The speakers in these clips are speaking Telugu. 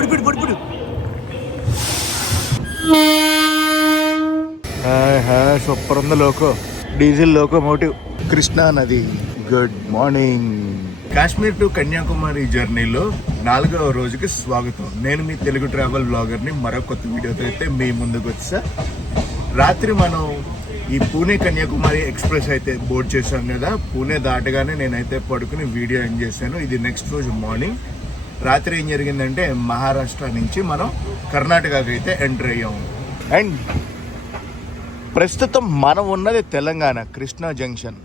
పడిపోడు. సూపర్ ఉంది లోకో, డీజిల్ లోకోమోటివ్. కృష్ణా నది. Good morning. Kashmir to Kanyakumari జర్నీలో 4వ రోజుకి స్వాగతం. నేను మీ తెలుగు ట్రావెల్ బ్లాగర్ని మరో కొత్త వీడియోతో అయితే మీ ముందుకు వచ్చా. రాత్రి మనం ఈ పూణే కన్యాకుమారి ఎక్స్ప్రెస్ అయితే బోర్డ్ చేశాం కదా. పూణే దాటగానే నేనైతే పడుకుని వీడియో ఎండ్ చేశాను. ఇది నెక్స్ట్ రోజు మార్నింగ్. రాత్రి ఏం జరిగిందంటే మహారాష్ట్ర నుంచి మనం కర్ణాటకకి అయితే ఎంటర్ అయ్యాము. అండ్ ప్రస్తుతం మనం ఉన్నది తెలంగాణ కృష్ణా జంక్షన్.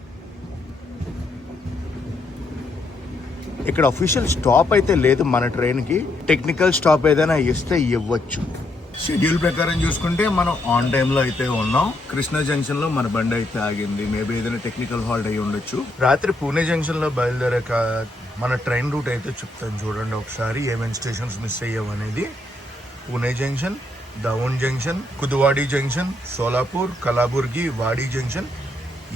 ఇక్కడ అఫీషియల్ స్టాప్ అయితే లేదు మన ట్రైన్కి. టెక్నికల్ స్టాప్ ఏదైనా ఇస్తే ఇవ్వచ్చు. షెడ్యూల్ ప్రకారం చూసుకుంటే మనం ఆన్ టైంలో అయితే ఉన్నాం. కృష్ణా జంక్షన్ లో మన బండి అయితే ఆగింది. మేబీ ఏదైనా టెక్నికల్ హాల్ట్ అయి ఉండొచ్చు. రాత్రి పూణే జంక్షన్ లో బయలుదేరాక మన ట్రైన్ రూట్ అయితే చెప్తాను చూడండి ఒకసారి, ఏమేమి స్టేషన్స్ మిస్ అయ్యావు అనేది. Pune junction, Daund junction, Kurduwadi junction, Solapur, Kalaburagi, Wadi junction,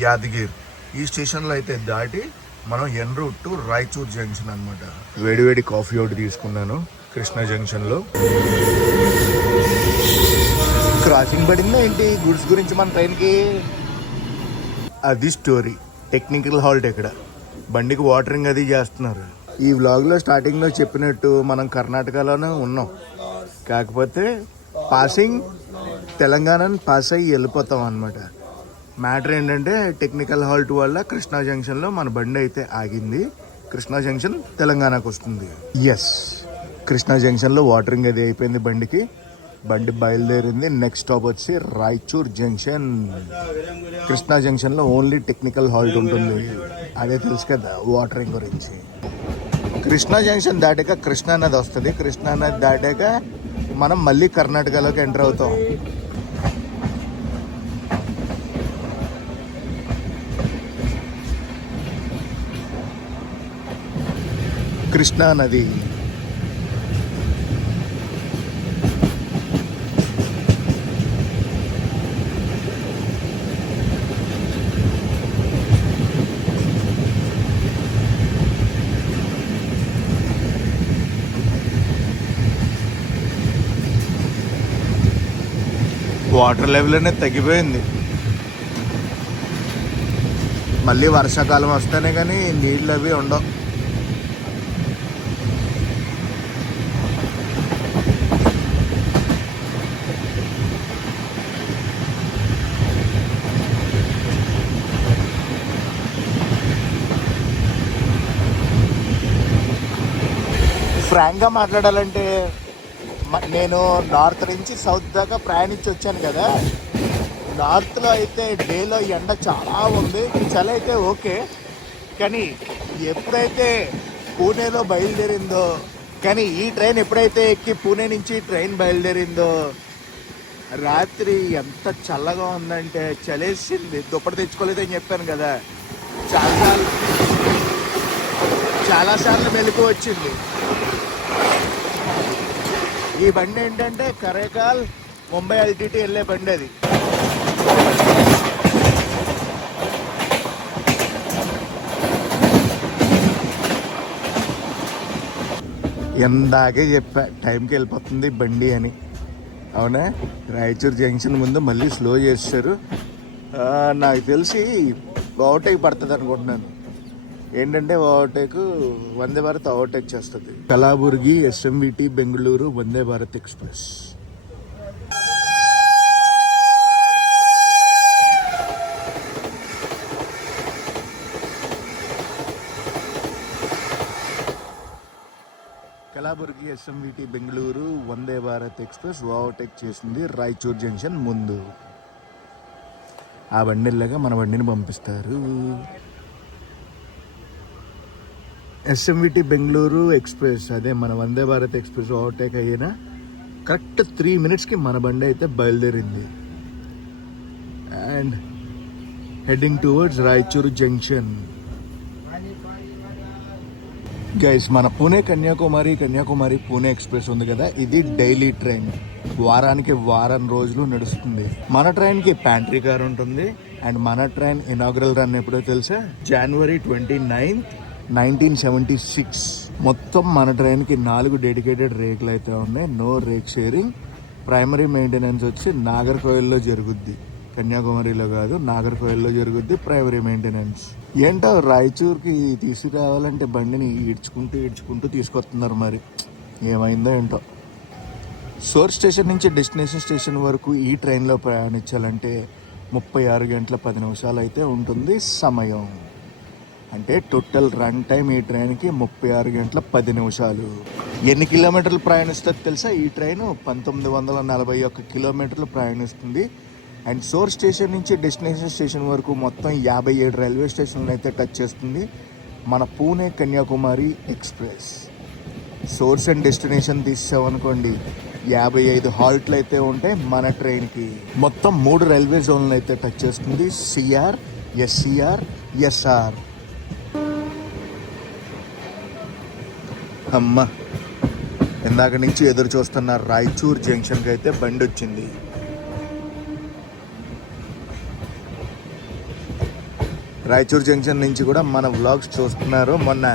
Yadgir. ఈ స్టేషన్లో అయితే దాటి మనం en route to Raichur junction అనమాట. వేడివేడి కాఫీ ఒకటి తీసుకున్నాను కృష్ణా జంక్షన్లో. క్రాసింగ్ పడిందా ఏంటి గుడ్స్ గురించి మన ట్రైన్కి? అది స్టోరీ. టెక్నికల్ హాల్ట్ ఇక్కడ బండికి వాటరింగ్ అది చేస్తున్నారు. ఈ వ్లాగ్లో స్టార్టింగ్లో చెప్పినట్టు మనం కర్ణాటకలోనే ఉన్నాం. కాకపోతే పాసింగ్ తెలంగాణని పాస్ అయ్యి వెళ్ళిపోతాం అనమాట. మ్యాటర్ ఏంటంటే టెక్నికల్ హాల్ట్ వల్ల కృష్ణా జంక్షన్లో మన బండి అయితే ఆగింది. కృష్ణా జంక్షన్ తెలంగాణకు వస్తుంది. ఎస్, కృష్ణా జంక్షన్లో వాటరింగ్ అది అయిపోయింది బండికి. బండి బయలుదేరింది. నెక్స్ట్ స్టాప్ వచ్చి రాయచూర్ జంక్షన్. కృష్ణా జంక్షన్లో ఓన్లీ టెక్నికల్ హాల్ట్ ఉంటుంది, అదే తెలుసు కదా వాటరింగ్ గురించి. కృష్ణా జంక్షన్ దాటాక కృష్ణా నది వస్తుంది. కృష్ణా నది దాటాక మనం మళ్ళీ కర్ణాటకలోకి ఎంటర్ అవుతాం. కృష్ణా నది. వాటర్ లెవెల్ అనేది తగ్గిపోయింది. మళ్ళీ వర్షాకాలం వస్తేనే కానీ నీళ్ళు అవి ఉండవు. ఫ్రాంక్గా మాట్లాడాలంటే నేను నార్త్ నుంచి సౌత్ దాకా ప్రయాణించి వచ్చాను కదా. నార్త్లో అయితే డేలో ఎండ చాలా ఉంది, చలి అయితే ఓకే. కానీ ఎప్పుడైతే పూణేలో బయలుదేరిందో, కానీ ఈ ట్రైన్ ఎప్పుడైతే ఎక్కి పూణే నుంచి ట్రైన్ బయలుదేరిందో రాత్రి ఎంత చల్లగా ఉందంటే చలేసింది. దుప్పటి తెచ్చుకోలేదని చెప్పాను కదా. చాలాసార్లు మెలకు వచ్చింది. ఈ బండి ఏంటంటే కరేకాల్ ముంబై ఎల్టీటీ వెళ్ళే బండి అది. ఎందాకే చెప్పా టైంకి వెళ్ళిపోతుంది బండి అని. అవునా? రాయచూర్ జంక్షన్ ముందు మళ్ళీ స్లో చేశారు. నాకు తెలిసి ఓవర్టేక్ పడుతుంది అనుకుంటున్నాను. ఏంటంటే ఓవర్టేక్ వందే భారత్ ఓవర్టేక్ చేస్తుంది. కలాబుర్గి SMVT Bengaluru Vande Bharat express. కలాబుర్గి SMVT Bengaluru Vande Bharat express overtake చేసింది రాయచూర్ జంక్షన్ ముందు. ఆ బండిలాగా మన బండిని పంపిస్తారు. ఎస్ఎంవిటి బెంగళూరు ఎక్స్ప్రెస్, అదే మన వందే భారత్ ఎక్స్ప్రెస్ ఓవర్టేక్ అయినా కరెక్ట్ 3 minutesకి మన బండి అయితే బయలుదేరింది. And heading towards Raichur junction. Guys, మన పూణే కన్యాకుమారి పూణే ఎక్స్ప్రెస్ ఉంది కదా, ఇది డైలీ ట్రైన్. వారానికి వారం రోజులు నడుస్తుంది. మన ట్రైన్కి ప్యాంట్రీ కార్ ఉంటుంది. అండ్ మన ట్రైన్ ఇనాగ్రల్ రన్ ఎప్పుడో తెలుసా? January 29, 1976. మొత్తం మన ట్రైన్కి 4 డెడికేటెడ్ రేకులు అయితే ఉన్నాయి. No rake sharing. Primary maintenance వచ్చి నాగర్కోయిల్లో జరుగుద్ది, కన్యాకుమారిలో కాదు, నాగర్కోయిల్లో జరుగుద్ది ప్రైమరీ మెయింటెనెన్స్. ఏంటో రాయచూర్కి తీసుకురావాలంటే బండిని ఈడ్చుకుంటూ తీసుకొస్తున్నారు. మరి ఏమైందో ఏంటో. సోర్స్ స్టేషన్ నుంచి డెస్టినేషన్ స్టేషన్ వరకు ఈ ట్రైన్లో ప్రయాణించాలంటే 36 గంటల 10 నిమిషాలు అయితే ఉంటుంది సమయం. అంటే టోటల్ రన్ టైం ఈ ట్రైన్కి 36 గంటల 10 నిమిషాలు. ఎన్ని కిలోమీటర్లు ప్రయాణిస్తుంది తెలుసా? ఈ ట్రైన్ 1941 కిలోమీటర్లు ప్రయాణిస్తుంది. అండ్ సోర్స్ స్టేషన్ నుంచి డెస్టినేషన్ స్టేషన్ వరకు మొత్తం 57 రైల్వే స్టేషన్లు అయితే టచ్ చేస్తుంది మన Pune Kanyakumari express. Source and destination తీసామనుకోండి 55 హాల్ట్లు అయితే ఉంటాయి మన ట్రైన్కి. మొత్తం 3 రైల్వే జోన్లు అయితే టచ్ చేస్తుంది, సిఆర్, ఎస్సిఆర్, ఎస్ఆర్. అమ్మ, ఇందాక నుంచి ఎదురు చూస్తున్న రాయచూర్ జంక్షన్కి అయితే బండి వచ్చింది. రాయచూర్ జంక్షన్ నుంచి కూడా మన వ్లాగ్స్ చూస్తున్నారు. మొన్న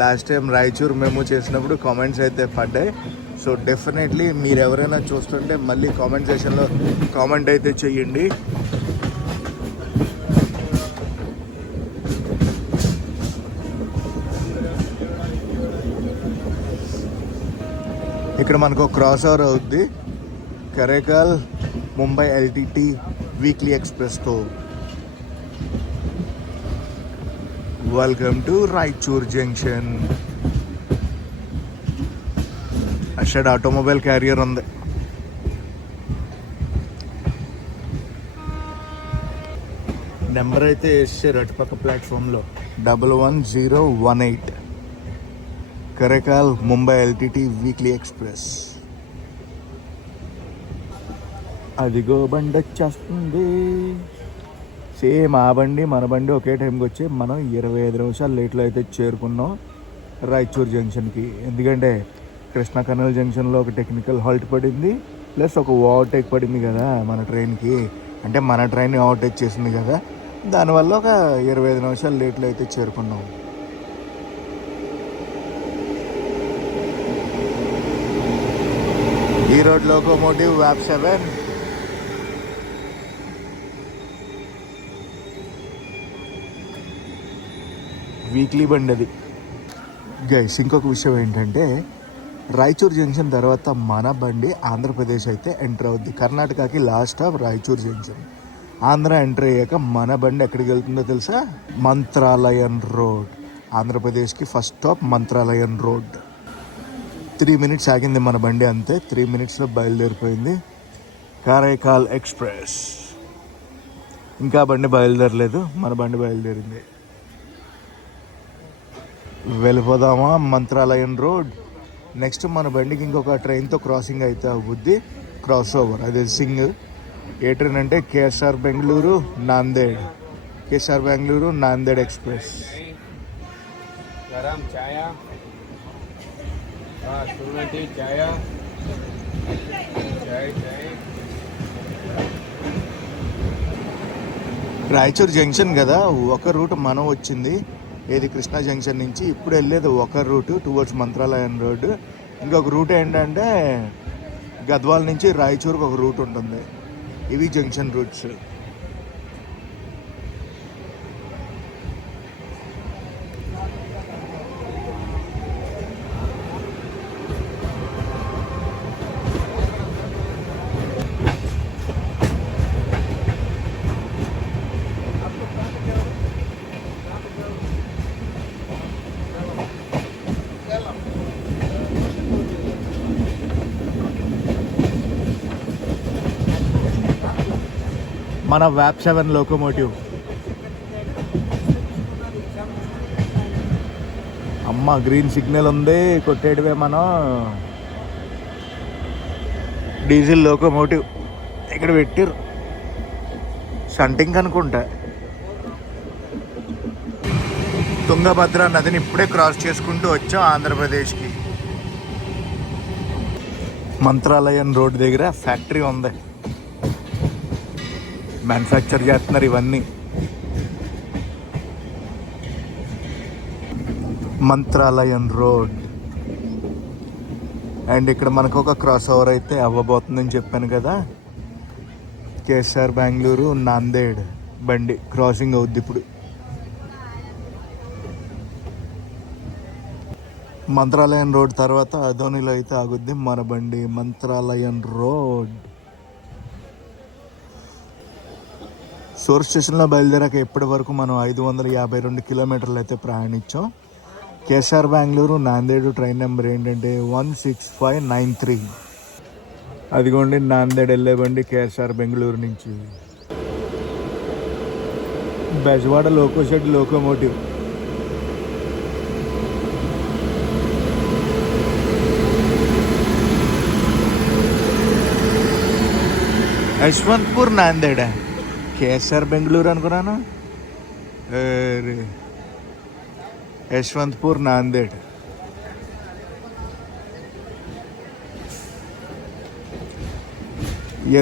లాస్ట్ టైం రాయచూర్ మేము చేసినప్పుడు కామెంట్స్ అయితే పడ్డాయి. సో డెఫినెట్లీ మీరు ఎవరైనా చూస్తుంటే మళ్ళీ కామెంట్ సెక్షన్లో కామెంట్ అయితే చెయ్యండి. ఇక్కడ మనకు క్రాస్ ఓవర్ అవుద్ది కరేకాల్ ముంబై ఎల్టీటీ వీక్లీ ఎక్స్ప్రెస్తో. Welcome to Raichur junction. అషడ్ ఆటోమొబైల్ క్యారియర్ ఉంది. నెంబర్ అయితే వేసారు అటుపక్క ప్లాట్ఫామ్లో 11018 Karaikal Mumbai LTT weekly express. అదిగో బండి వచ్చేస్తుంది. సేమ్ ఆ బండి మన బండి ఒకే టైంకి వచ్చి మనం 25 నిమిషాలు లేట్లో అయితే చేరుకున్నాం రాయచూర్ జంక్షన్కి. ఎందుకంటే కృష్ణా కర్నూలు జంక్షన్లో ఒక టెక్నికల్ హాల్ట్ పడింది, ప్లస్ ఒక ఓవర్టేక్ పడింది కదా మన ట్రైన్కి. అంటే మన ట్రైన్ ఓవర్టేక్ చేసింది కదా, దానివల్ల ఒక 25 నిమిషాలు లేట్లో అయితే చేరుకున్నాం. ఈ రోడ్ లోకోమోటివ్ వ్యాప్ 7. వీక్లీ బండి అది. గైస్, ఇంకొక విషయం ఏంటంటే రాయచూర్ జంక్షన్ తర్వాత మన బండి ఆంధ్రప్రదేశ్ అయితే ఎంటర్ అవుద్ది. కర్ణాటకకి last stop Raichur junction. Andhra enter అయ్యాక మన బండి ఎక్కడికి వెళ్తుందో తెలుసా? మంత్రాలయన్ రోడ్. ఆంధ్రప్రదేశ్కి first stop Mantralayam road. 3 minutes ఆగింది మన బండి, అంతే. 3 మినిట్స్లో బయలుదేరిపోయింది కరైకాల్ ఎక్స్ప్రెస్. ఇంకా బండి బయలుదేరలేదు, మన బండి బయలుదేరింది. వెళ్ళిపోదామా మంత్రాలయన్ రోడ్. నెక్స్ట్ మన బండికి ఇంకొక ట్రైన్తో క్రాసింగ్ అయితే అవుద్ది, క్రాస్ ఓవర్. అది సింగిల్. ఏ ట్రైన్ అంటే KSR Bengaluru Nanded. KSR Bengaluru Nanded express. Raichur junction కదా, ఒక రూట్ మనం వచ్చింది, ఏది కృష్ణా జంక్షన్ నుంచి. ఇప్పుడు వెళ్ళేది ఒక రూటు టువర్డ్స్ మంత్రాలయం రోడ్డు. ఇంకొక రూట్ ఏంటంటే గద్వాల్ నుంచి రాయచూర్కి ఒక రూట్ ఉంటుంది. ఇవి జంక్షన్ రూట్స్. మన వ్యాప్ 7 లోకోమోటివ్. అమ్మ, గ్రీన్ సిగ్నల్ ఉంది, కొట్టేటివే మనం. డీజిల్ లోకోమోటివ్ ఇక్కడ పెట్టిర్రు, షంటింగ్ అనుకుంటా. తుంగభద్ర నదిని ఇప్పుడే క్రాస్ చేసుకుంటూ వచ్చాం ఆంధ్రప్రదేశ్కి. మంత్రాలయం రోడ్ దగ్గర ఫ్యాక్టరీ ఉంది, మ్యానుఫ్యాక్చర్ చేస్తున్నారు ఇవన్నీ. మంత్రాలయం రోడ్. అండ్ ఇక్కడ మనకు ఒక క్రాస్ ఓవర్ అయితే అవ్వబోతుందని చెప్పాను కదా, కేఎస్ఆర్ బెంగళూరు నాందేడ్ బండి క్రాసింగ్ అవుద్ది ఇప్పుడు. మంత్రాలయం రోడ్ తర్వాత అదోనిలో అయితే ఆగుద్ది మన బండి. మంత్రాలయం రోడ్ సోర్స్ స్టేషన్లో బయలుదేరాక ఇప్పటి వరకు మనం 552 కిలోమీటర్లు అయితే ప్రయాణించాం. KSR Bengaluru Nanded train number ఏంటంటే 16593. అదిగోండి నాందేడ్ వెళ్ళే బండి కేఎస్ఆర్ బెంగళూరు నుంచి. Bezawada loco shed locomotive. Yesvantpur Nanded, KSR Bengaluru అనుకున్నాను. యశ్వంత్పూర్ నాందేడ్.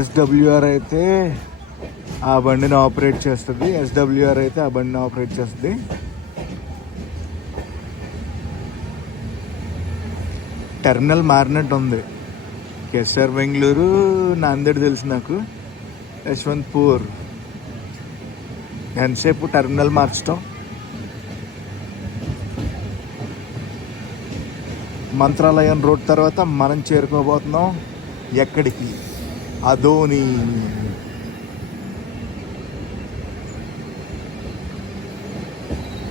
ఎస్డబ్ల్యూఆర్ అయితే ఆ బండిని ఆపరేట్ చేస్తుంది. ఎస్డబ్ల్యూఆర్ అయితే ఆ బండిని ఆపరేట్ చేస్తుంది. టెర్మినల్ మారినట్టు ఉంది. కేఎస్ఆర్ బెంగళూరు నాందేడ్ తెలుసు నాకు. యశ్వంత్పూర్ ఎంతసేపు టెర్మినల్ మార్చడం. మంత్రాలయం రోడ్ తర్వాత మనం చేరుకోబోతున్నాం ఎక్కడికి? అదోని.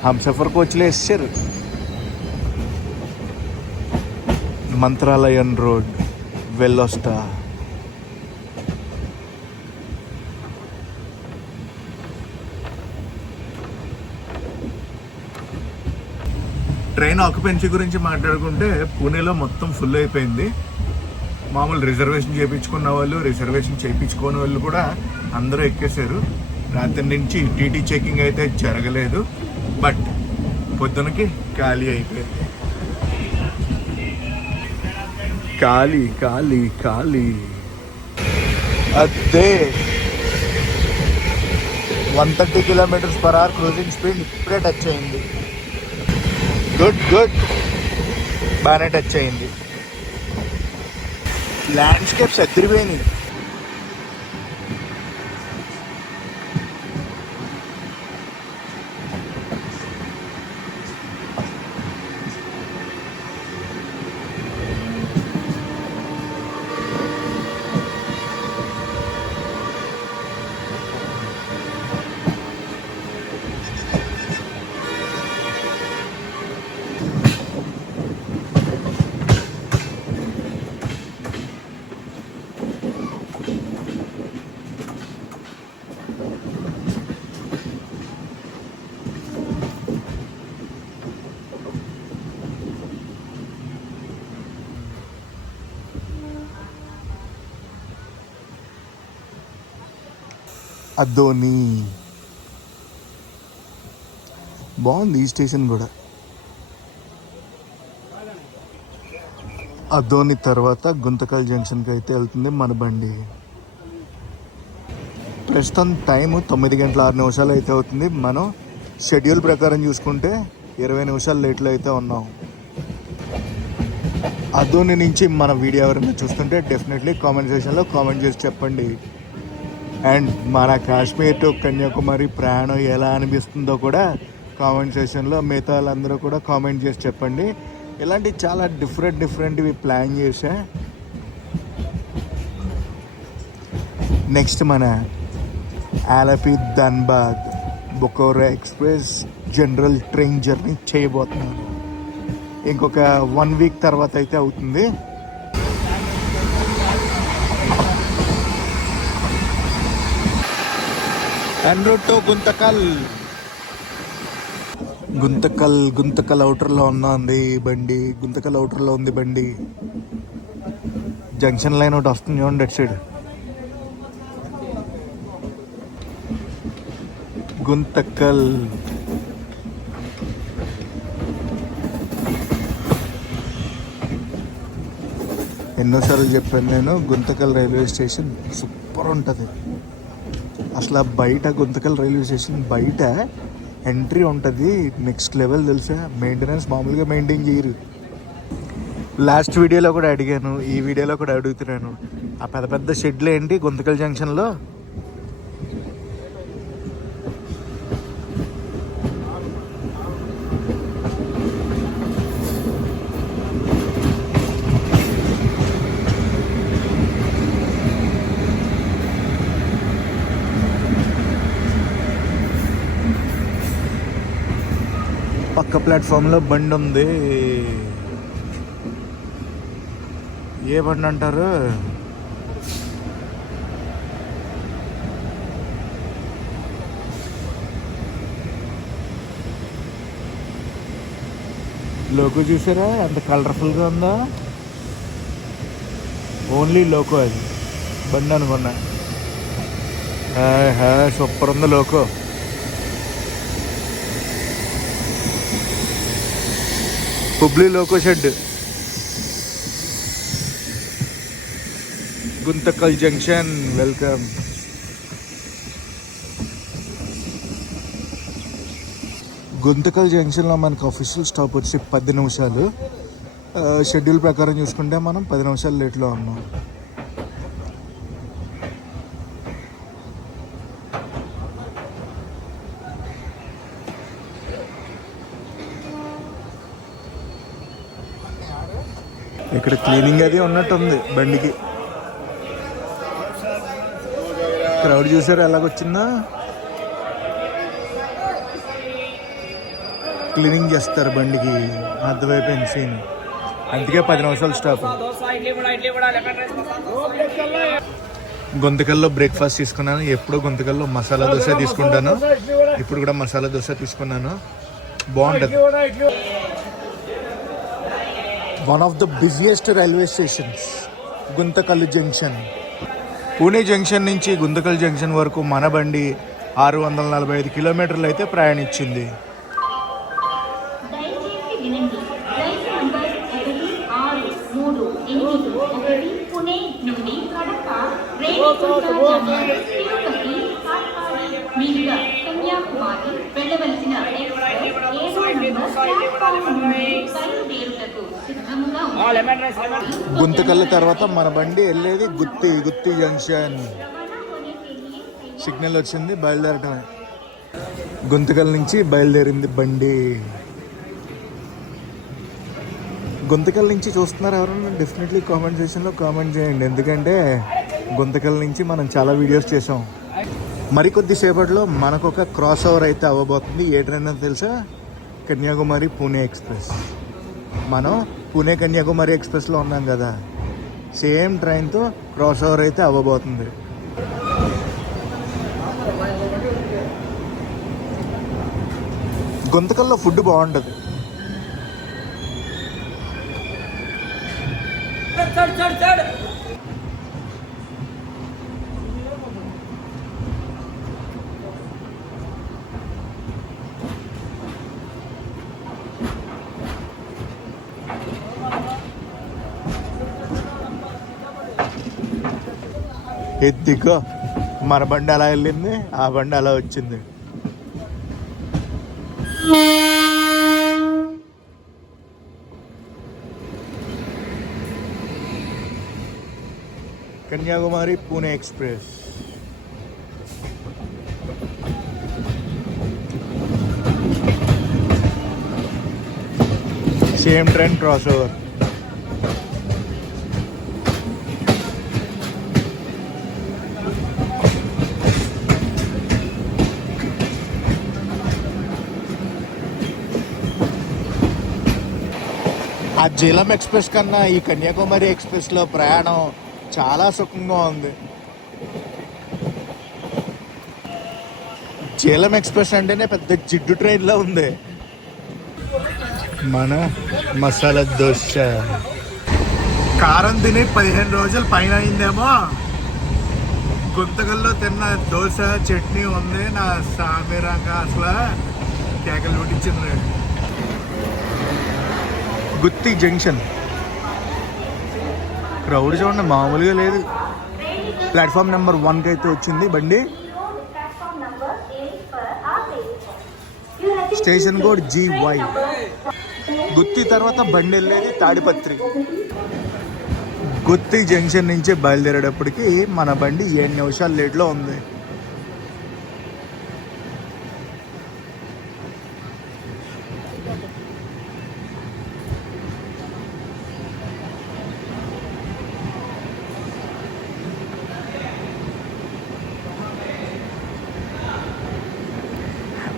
హంసఫర్ కోచ్లు వేసారు. మంత్రాలయం రోడ్ వెళ్ళొస్తా. ట్రైన్ ఆక్యుపెన్సీ గురించి మాట్లాడుకుంటే పూణేలో మొత్తం ఫుల్ అయిపోయింది. మామూలు రిజర్వేషన్ చేయించుకున్న వాళ్ళు, రిజర్వేషన్ చేయించుకోని వాళ్ళు కూడా అందరూ ఎక్కేశారు. రాత్రి నుంచి టీటీ చెకింగ్ అయితే జరగలేదు, బట్ పొద్దునకి ఖాళీ అయిపోయింది. ఖాళీ ఖాళీ ఖాళీ. అదే 130 km/h క్రూజింగ్ స్పీడ్ ఇప్పుడే టచ్ అయింది. గుడ్ గుడ్, బాగానే టచ్ అయింది. ల్యాండ్స్కేప్స్ ఎదిరిపోయినాయి. అదోని బాగుంది ఈ స్టేషన్ కూడా. అదోని తర్వాత గుంతకల్ జంక్షన్కి అయితే వెళ్తుంది మన బండి. ప్రస్తుతం టైము 9:06 అయితే అవుతుంది. మనం షెడ్యూల్ ప్రకారం చూసుకుంటే 20 నిమిషాలు లేట్లో అయితే ఉన్నాం. అదోని నుంచి మన వీడియో ఎవరైనా చూస్తుంటే డెఫినెట్లీ కామెంట్ సెక్షన్లో కామెంట్ చేసి చెప్పండి. అండ్ మన కాశ్మీర్ టు కన్యాకుమారి ప్రయాణం ఎలా అనిపిస్తుందో కూడా కామెంట్ సెక్షన్లో మిగతా వాళ్ళందరూ కూడా కామెంట్ చేసి చెప్పండి. ఇలాంటి చాలా డిఫరెంట్వి ప్లాన్ చేశా. నెక్స్ట్ మన Alleppey Dhanbad Bokaro express general train journey చేయబోతున్నాను. ఇంకొక 1 వీక్ తర్వాత అయితే అవుతుంది. ఎన్రూట్ గుంతకల్. గుంతకల్ అవుటర్లో ఉంది బండి. గుంతకల్ అవుటర్లో ఉంది బండి. జంక్షన్ లైన్ ఒకటి వస్తుంది చూడండి అటు సైడ్. గుంతకల్. ఎన్నోసార్లు చెప్పాను నేను, గుంతకల్ రైల్వే స్టేషన్ సూపర్ ఉంటుంది. అసలు బయట గుంతకల్ రైల్వే స్టేషన్ బయట ఎంట్రీ ఉంటుంది నెక్స్ట్ లెవెల్ తెలుసా. మెయింటెనెన్స్ మామూలుగా మెయింటైన్ చేయరు. లాస్ట్ వీడియోలో కూడా అడిగాను, ఈ వీడియోలో కూడా అడుగుతున్నాను, ఆ పెద్ద పెద్ద షెడ్లు ఏంటి గుంతకల్ జంక్షన్లో? పక్క ప్లాట్ఫామ్లో బండి ఉంది. ఏ బండి అంటారు? లోకో చూసారా ఎంత కలర్ఫుల్గా ఉందో? ఓన్లీ లోకో అది, బండి అనుకున్నా. సూపర్ ఉంది loco. Hubli loco shed, Guntakal junction. Welcome. Guntakal జంక్షన్లో మనకు అఫీషియల్ స్టాప్ వచ్చి 10 నిమిషాలు. షెడ్యూల్ ప్రకారం చూసుకుంటే మనం 10 నిమిషాలు లేట్లో ఉన్నాం. ఇక్కడ క్లీనింగ్ అది ఉన్నట్టుంది బండికి. క్రౌడ్ చూసారు ఎలాగొచ్చిందో? క్లీనింగ్ చేస్తారు బండికి, అర్థమైపోయింది సీన్. అందుకే 10 నిమిషాలు స్టాప్. గుంతకల్లో బ్రేక్ఫాస్ట్ తీసుకున్నాను. ఎప్పుడో గుంతకల్లో మసాలా దోశ తీసుకుంటాను, ఇప్పుడు కూడా మసాలా దోశ తీసుకున్నాను. బాగుంటుంది. One of the busiest railway stations Guntakal junction. Pune junction నుంచి గుంతకల్ జంక్షన్ వరకు మన బండి 645 కిలోమీటర్లు అయితే ప్రయాణించింది. గుంతకల్ తర్వాత మన బండి వెళ్ళేది గుత్తి జంక్షన్. సిగ్నల్ వచ్చింది, బయలుదేరటమే. గుంతకల్ నుంచి బయలుదేరింది బండి. గుంతకల్ నుంచి చూస్తున్నారు ఎవరన్నా? డెఫినెట్లీ కామెంట్ సెక్షన్లో కామెంట్ చేయండి, ఎందుకంటే గుంతకల్ నుంచి మనం చాలా వీడియోస్ చేసాం. మరికొద్దిసేపట్లో మనకు ఒక క్రాస్ ఓవర్ అయితే అవ్వబోతుంది. ఏ ట్రైన్ అని తెలుసా? కన్యాకుమారి పూణే ఎక్స్ప్రెస్. మనం పూణే కన్యాకుమారి ఎక్స్ప్రెస్లో ఉన్నాం కదా, సేమ్ ట్రైన్తో క్రాస్ ఓవర్ అయితే అవ్వబోతుంది. గుంతకల్లో ఫుడ్ బాగుంటుంది. ఎత్తికో, మన బండి అలా వెళ్ళింది, ఆ బండి అలా వచ్చింది. Kanyakumari Pune express. Same train cross over. ఆ జీలం ఎక్స్ప్రెస్ కన్నా ఈ కన్యాకుమారి ఎక్స్ప్రెస్లో ప్రయాణం చాలా సుఖంగా ఉంది. జీలం ఎక్స్ప్రెస్ అంటేనే పెద్ద జిడ్డు ట్రైన్లో ఉంది. మన మసాలా దోశ కారం తిని 15 రోజులు పైన అయిందేమో. గుంతకల్లో తిన్న దోశ చట్నీ ఉంది, నా సామిరంగా అసలు కేకలు పుట్టించింది. గుత్తి జంక్షన్ క్రౌడ్ చూడండి, మామూలుగా లేదు. ప్లాట్ఫామ్ నెంబర్ 1కి అయితే వచ్చింది బండి. Station code GY. గుత్తి తర్వాత బండి వెళ్ళేది తాడిపత్రి. గుత్తి జంక్షన్ నుంచి బయలుదేరేటప్పటికి మన బండి 7 నిమిషాలు లేట్లో ఉంది.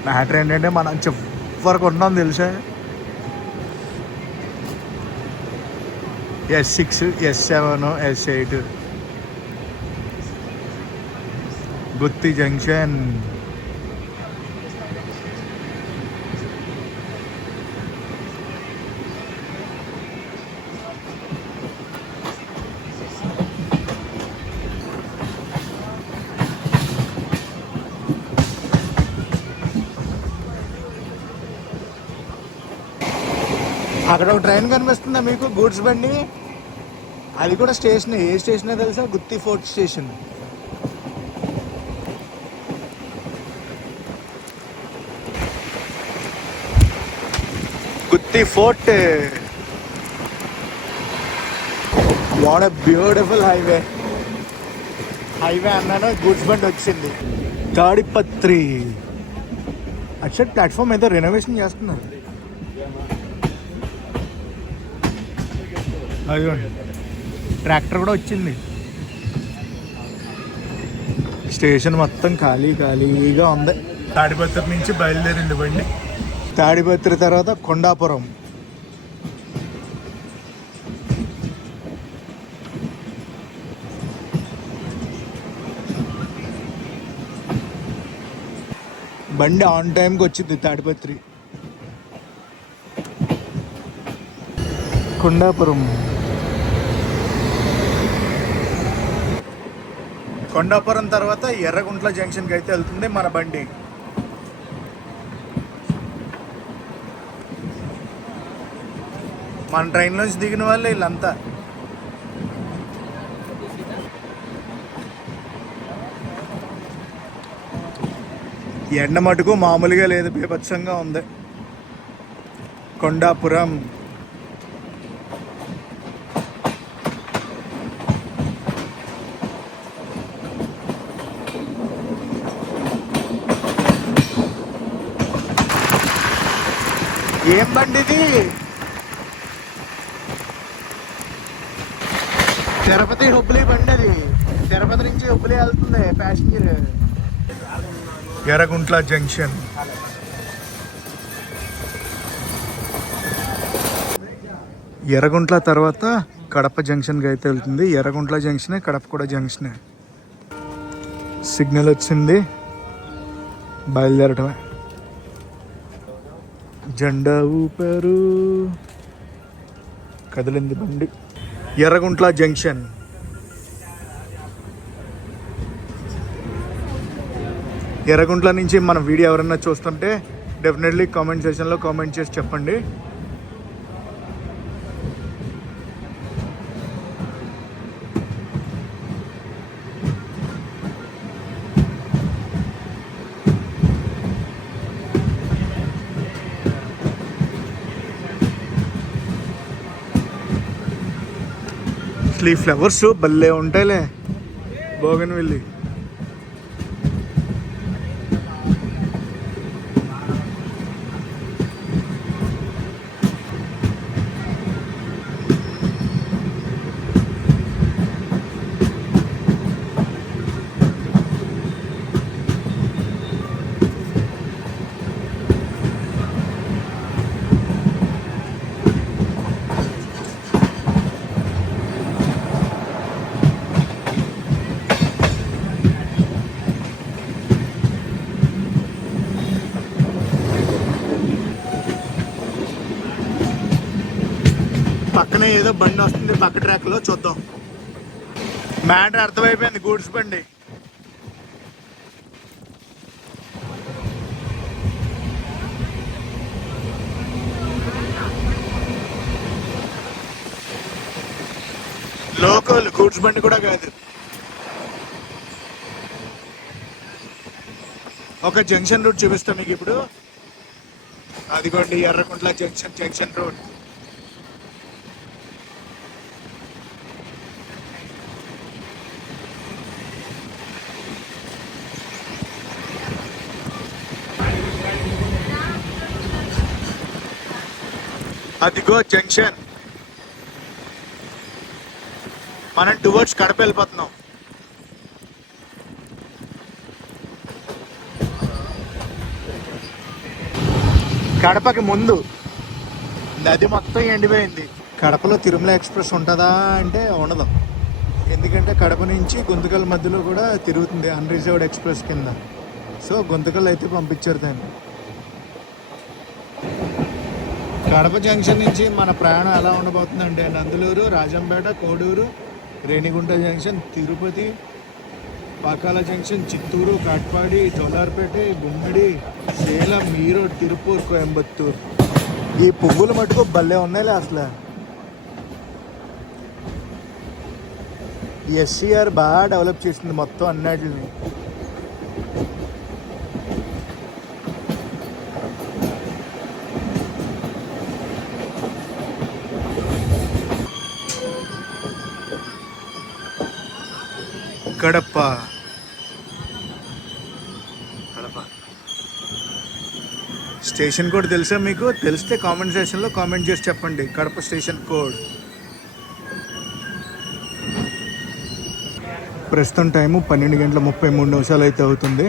మ్యాటర్ ఏంటంటే మనం చివరికి ఉన్నాం తెలుసా. S6, S7, S8 గుత్తి జంక్షన్. అక్కడ ఒక ట్రైన్ కనిపిస్తుందా మీకు, గూడ్స్ బండి? అది కూడా స్టేషన్. ఏ స్టేషన్ తెలుసా? Gooty fort station. Gooty fort. What a beautiful highway. Highway అన్నాను, గూడ్స్ బండి వచ్చింది. తాడిపత్రి అక్షర్ ప్లాట్ఫామ్ ఏదో రెనోవేషన్ చేస్తున్నారు. అదిగోండి, ట్రాక్టర్ కూడా వచ్చింది. స్టేషన్ మొత్తం ఖాళీగా ఉంది. తాడిపత్రి నుంచి బయలుదేరింది బండి. తాడిపత్రి తర్వాత కొండాపురం. బండి ఆన్ టైంకి వచ్చింది తాడిపత్రి. కొండాపురం. కొండాపురం తర్వాత ఎర్రగుంట్ల జంక్షన్కి అయితే వెళ్తుంది మన బండి. మన ట్రైన్లోంచి దిగిన వాళ్ళే వీళ్ళంతా. ఎండ మటుకు మామూలుగా లేదు, బీభత్సంగా ఉంది. కొండాపురం. ఏం బండి ఇది? తిరుపతి హుబ్లీ బండి. అది తిరుపతి నుంచి హుబ్లీ వెళ్తుంది ప్యాసింజర్. ఎర్రగుంట్ల జంక్షన్. ఎర్రగుంట్ల తర్వాత కడప జంక్షన్కి అయితే వెళ్తుంది. ఎర్రగుంట్ల జంక్షనే, కడప కూడా జంక్షనే. సిగ్నల్ వచ్చింది, బయలుదేరటమే. జెండా ఊపారు, కదిలింది బండి. ఎర్రగుంట్ల జంక్షన్. ఎర్రగుంట్ల నుంచి మన వీడియో ఎవరైనా చూస్తుంటే డెఫినెట్లీ కామెంట్ సెక్షన్లో కామెంట్ చేసి చెప్పండి. అసలు ఈ ఫ్లవర్స్ భలే ఉంటాయిలే, బోగన్విల్లీ. పక్కనే ఏదో బండి వస్తుంది పక్క ట్రాక్లో, చూద్దాం. మ్యాటర్ అర్థమైపోయింది, గూడ్స్ బండి. లోకల్ గూడ్స్ బండి కూడా కాదు. ఒక జంక్షన్ రూట్ చూపిస్తాం మీకు ఇప్పుడు. అదిగోండి ఎర్రకుంట్ల జంక్షన్ రోడ్. అదిగో జంక్షన్. మనం టువర్డ్స్ కడప వెళ్ళిపోతున్నాం. కడపకి ముందు నది మొత్తం ఎండిపోయింది. కడపలో తిరుమల ఎక్స్ప్రెస్ ఉంటుందా అంటే ఉండదు. ఎందుకంటే కడప నుంచి గుంతకల్ మధ్యలో కూడా తిరుగుతుంది అన్రిజర్వ్డ్ ఎక్స్ప్రెస్ కింద. సో గుంతకల్ అయితే పంపించారు దాన్ని. కడప జంక్షన్ నుంచి మన ప్రయాణం ఎలా ఉండబోతుందంటే నందలూరు, రాజంపేట, కోడూరు, రేణిగుంట జంక్షన్, తిరుపతి, పాకాల జంక్షన్, చిత్తూరు, కాట్పాడి, జోలార్పేట, గుమ్మడి, సేలం, ఈరోడ్, తిరుపూర్, కోయంబత్తూర్. ఈ పువ్వులు మటుకు భలే ఉన్నాయిలే అసలు. ఎస్సీఆర్ బాగా డెవలప్ చేసింది మొత్తం అన్నిటిని. కడప స్టేషన్ కోడ్ తెలుసా మీకు? తెలిస్తే కామెంట్ సెక్షన్లో కామెంట్ చేసి చెప్పండి కడప స్టేషన్ కోడ్. ప్రస్తుతం టైము 12:33 అయితే అవుతుంది.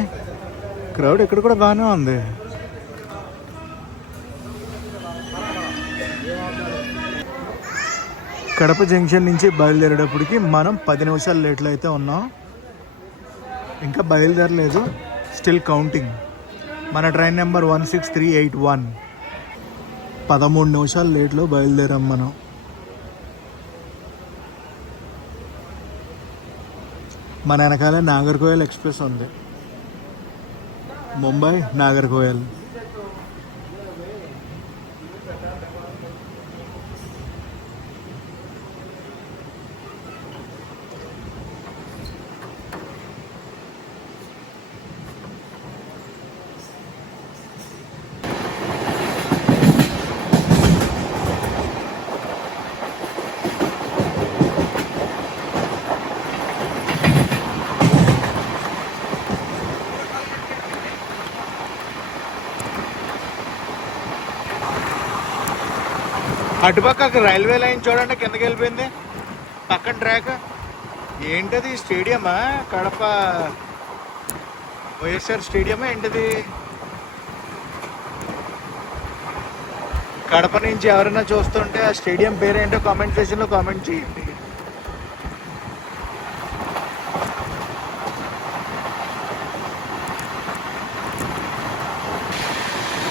క్రౌడ్ ఇక్కడ కూడా బాగానే ఉంది. కడప జంక్షన్ నుంచి బయలుదేరేటప్పటికి మనం 10 నిమిషాలు లేట్లో అయితే ఉన్నాం. ఇంకా బయలుదేరలేదు, స్టిల్ కౌంటింగ్. మన ట్రైన్ నెంబర్ 16381. 13 నిమిషాలు లేట్లో బయలుదేరాం మనం. మన వెనకాలే నాగర్కోయల్ ఎక్స్ప్రెస్ ఉంది, ముంబై నాగర్కోయల్. అటుపక్క రైల్వే లైన్ చూడండి, కిందకి వెళ్ళిపోయింది. పక్కన ట్రాక్ ఏంటది? స్టేడియమా? కడప వైఎస్ఆర్ స్టేడియమా ఏంటిది? కడప నుంచి ఎవరైనా చూస్తుంటే ఆ స్టేడియం పేరేంటో కామెంట్ సెక్షన్లో కామెంట్ చేయండి.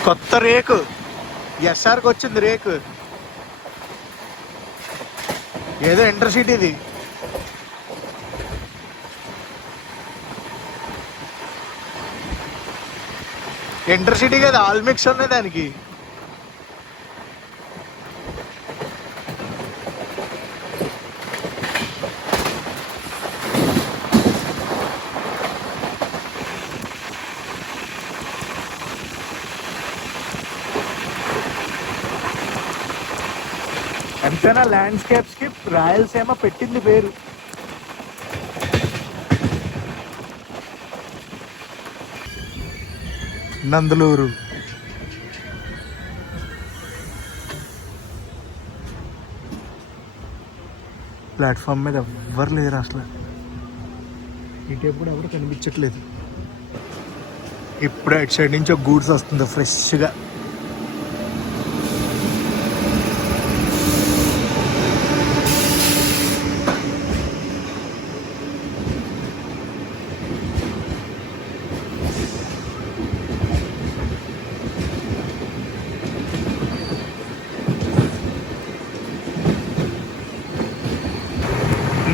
కొత్త రేకు ఎస్ఆర్కి వచ్చింది రేకు. ఏదో ఇంటర్సిటీది. ఇంటర్సిటీ కదా, ఆల్ మిక్స్ ఉన్నాయి దానికి. ఎంతైనా ల్యాండ్స్కేప్స్ కి రాయలసీమ పెట్టింది పేరు. నందలూరు ప్లాట్ఫామ్ మీద ఎవ్వరు లేరు అసలు. ఇటు కూడా ఎవరు కనిపించట్లేదు. ఇప్పుడు అటు సైడ్ నుంచి ఒక గూడ్స్ వస్తుంది ఫ్రెష్గా.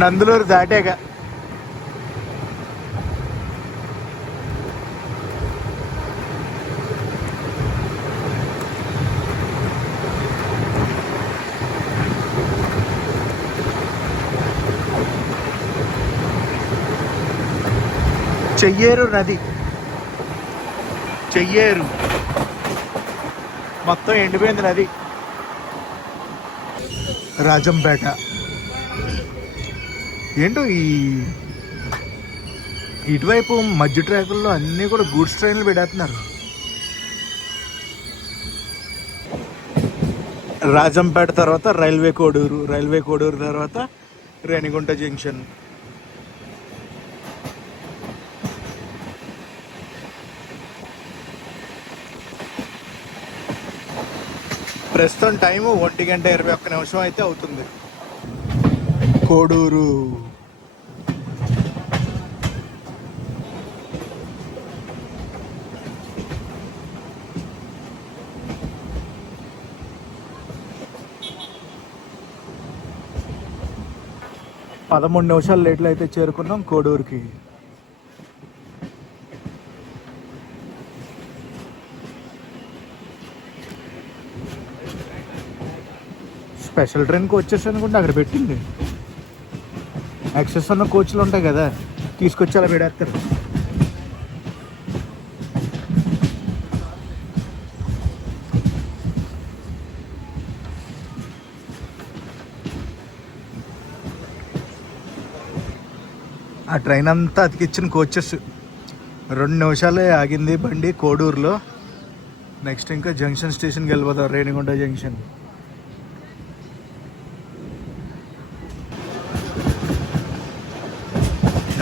నందలూరు దాటాక చెయ్యేరు నది. చెయ్యేరు మొత్తం ఎండిపోయింది నది. రాజంపేట ఏంటో ఇటువైపు మధ్య ట్రాకుల్లో అన్నీ కూడా గూడ్స్ ట్రైన్లు పెడేస్తున్నారు. రాజంపేట తర్వాత రైల్వే కోడూరు తర్వాత రేణిగుంట జంక్షన్. ప్రస్తుతం టైము 1:21 అయితే అవుతుంది. కోడూరు పదమూడు నిమిషాలు లేట్లు అయితే చేరుకున్నాం కోడూరుకి. స్పెషల్ ట్రైన్కి వచ్చేసి అనుకుంటే అక్కడ పెట్టింది. యాక్సెస్ ఉన్న కోచ్లు ఉంటాయి కదా, తీసుకొచ్చి అలా పెడేస్తారు. ఆ ట్రైన్ అంతా అతికిచ్చిన కోచెస్. 2 నిమిషాలే ఆగింది బండి కోడూరులో. నెక్స్ట్ ఇంకా జంక్షన్ స్టేషన్కి వెళ్ళిపోతాం, రేణిగుంట జంక్షన్.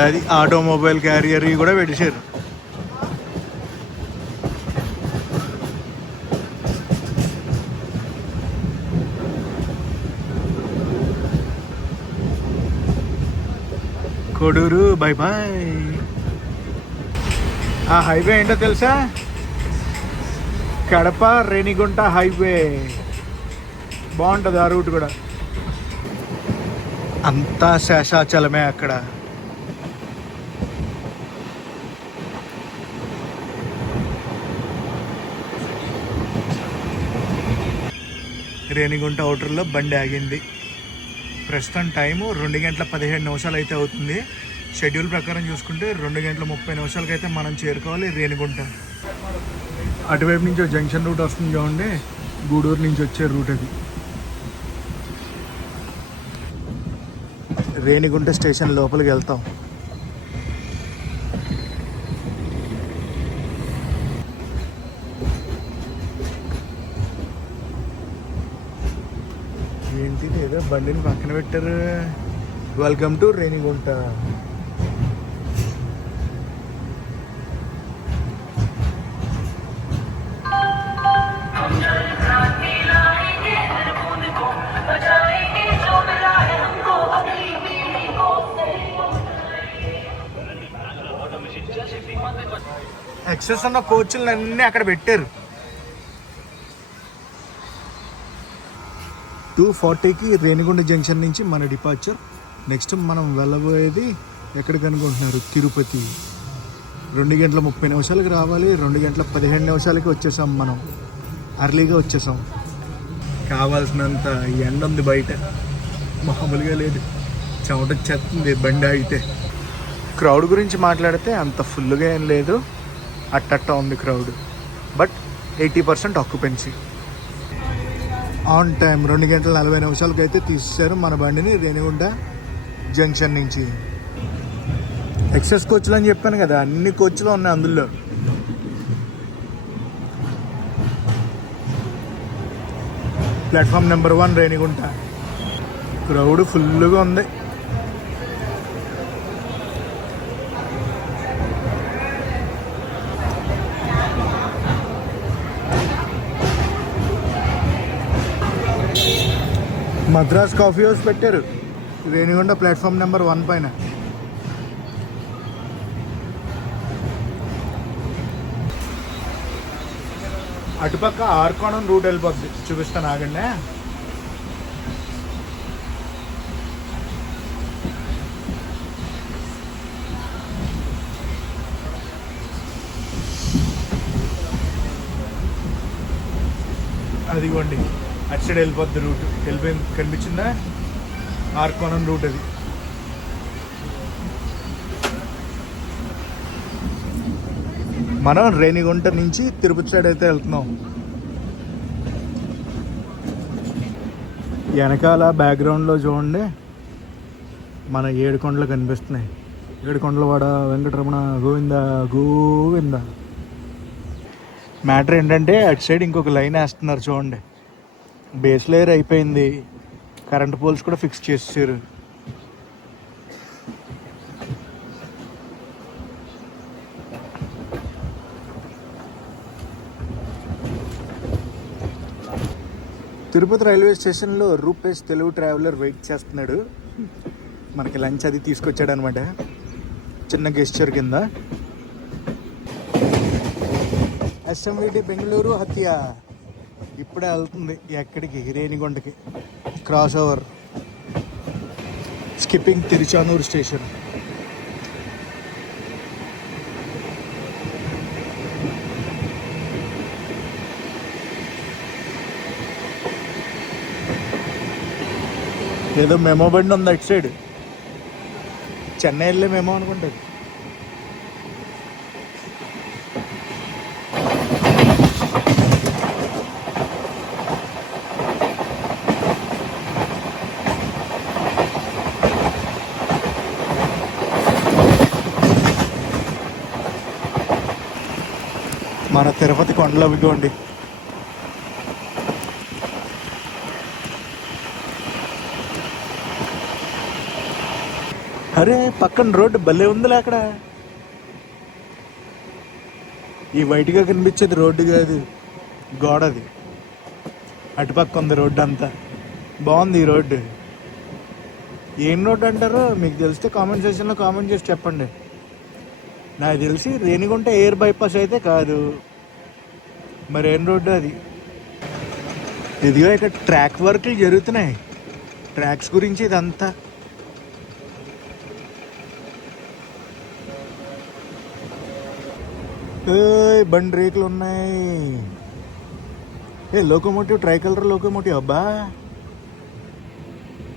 అది ఆటోమొబైల్ క్యారియర్ కూడా పెట్టేశారు. Koduru bye bye. ఆ హైవే ఏంటో తెలుసా? కడప రేణిగుంట హైవే. బాగుంటుంది ఆ రూట్ కూడా. అంతా శేషాచలమే అక్కడ. రేణిగుంట అవుటర్లో బండి ఆగింది. ప్రస్తుతం టైము 2:15 అయితే అవుతుంది. షెడ్యూల్ ప్రకారం చూసుకుంటే 2:30 అయితే మనం చేరుకోవాలి రేణిగుంట. అటువైపు నుంచి జంక్షన్ రూట్ వస్తుంది చూడండి, గూడూరు నుంచి వచ్చే రూట్ అది. రేణిగుంట స్టేషన్ లోపలికి వెళ్తాం. ఏంటి ఏదో బండిని పక్కన పెట్టారు. Welcome to Renigunta. ఎక్సెస్ ఉన్న కోచ్లు అన్నీ అక్కడ పెట్టారు. 2:40కి రేణిగుంట జంక్షన్ నుంచి మన డిపార్చర్. నెక్స్ట్ మనం వెళ్ళబోయేది ఎక్కడికి అనుకుంటున్నారు? తిరుపతి. 2:30 రావాలి. 2:15 వచ్చేసాం. మనం అర్లీగా వచ్చేసాం. కావాల్సినంత ఎండ ఉంది బయట, మామూలుగా లేదు. చెమట వచ్చేస్తుంది బండి ఆగితే. క్రౌడ్ గురించి మాట్లాడితే అంత ఫుల్గా ఏం లేదు, అట్టట్ట ఉంది crowd. But 80% occupancy. On time 2:40 అయితే తీసేశారు మన బండిని రేణిగుంట జంక్షన్ నుంచి. ఎక్సెస్ కోచ్లు అని చెప్పాను కదా, అన్ని కోచ్లు ఉన్నాయి అందులో. Platform number 1 Renigunta. క్రౌడ్ ఫుల్గా ఉంది. మద్రాస్ కాఫీ హౌస్ పెట్టారు రేణిగుంట ప్లాట్ఫామ్ నెంబర్ 1 పైన. అటుపక్క ఆర్కోణం రూట్ వెళ్ళిపోద్ది, చూపిస్తాను ఆగండి. అదిగోండి అటు సైడ్ వెళ్ళిపోద్ది రూట్. వెళ్ళిపోయింది, కనిపించిందా? ఆర్కోణం రూట్ అది. మనం రేణిగుంట నుంచి తిరుపతి సైడ్ అయితే వెళ్తున్నాం. వెనకాల బ్యాక్గ్రౌండ్లో చూడండి మన ఏడుకొండలు కనిపిస్తున్నాయి. ఏడుకొండలవాడ వెంకటరమణ గోవింద గోవింద. మ్యాటర్ ఏంటంటే అటు సైడ్ ఇంకొక లైన్ వేస్తున్నారు చూడండి. బేస్ లేయర్ అయిపోయింది, కరెంట్ పోల్స్ కూడా ఫిక్స్ చేసారు. తిరుపతి రైల్వే స్టేషన్లో రూపేష్ తెలుగు ట్రావెలర్ వెయిట్ చేస్తున్నాడు. మనకి లంచ్ అది తీసుకొచ్చాడు అనమాట, చిన్న గెస్చర్ కింద. ఎస్ఎంవిటి బెంగళూరు హత్య ఇప్పుడే వెళ్తుంది ఎక్కడికి, రేణిగుంటకి. Cross over skipping Tiruchanur station. ఏదో మెమో బండి ఉంది అటు సైడ్, చెన్నై వెళ్ళే మెమో అనుకుంటుంది. మన తిరుపతి కొండలు అవిగోండి. అరే పక్కన రోడ్డు భలే ఉందిలే అక్కడ. ఈ వైట్గా కనిపించేది రోడ్డు కాదు, గోడది. అటుపక్క ఉంది రోడ్డు అంతా. బాగుంది ఈ రోడ్డు. ఏం రోడ్డు అంటారో మీకు తెలిస్తే కామెంట్ సెక్షన్లో కామెంట్ చేసి చెప్పండి. నాకు తెలిసి రేణిగుంట ఎయిర్ బైపాస్ అయితే కాదు, మరి ఏం రోడ్డు అది. ఇదిగో ఇక్కడ ట్రాక్ వర్క్లు జరుగుతున్నాయి, ట్రాక్స్ గురించి ఇదంతా. బండి రేకులు ఉన్నాయి. Locomotive, try colour locomotive. అబ్బా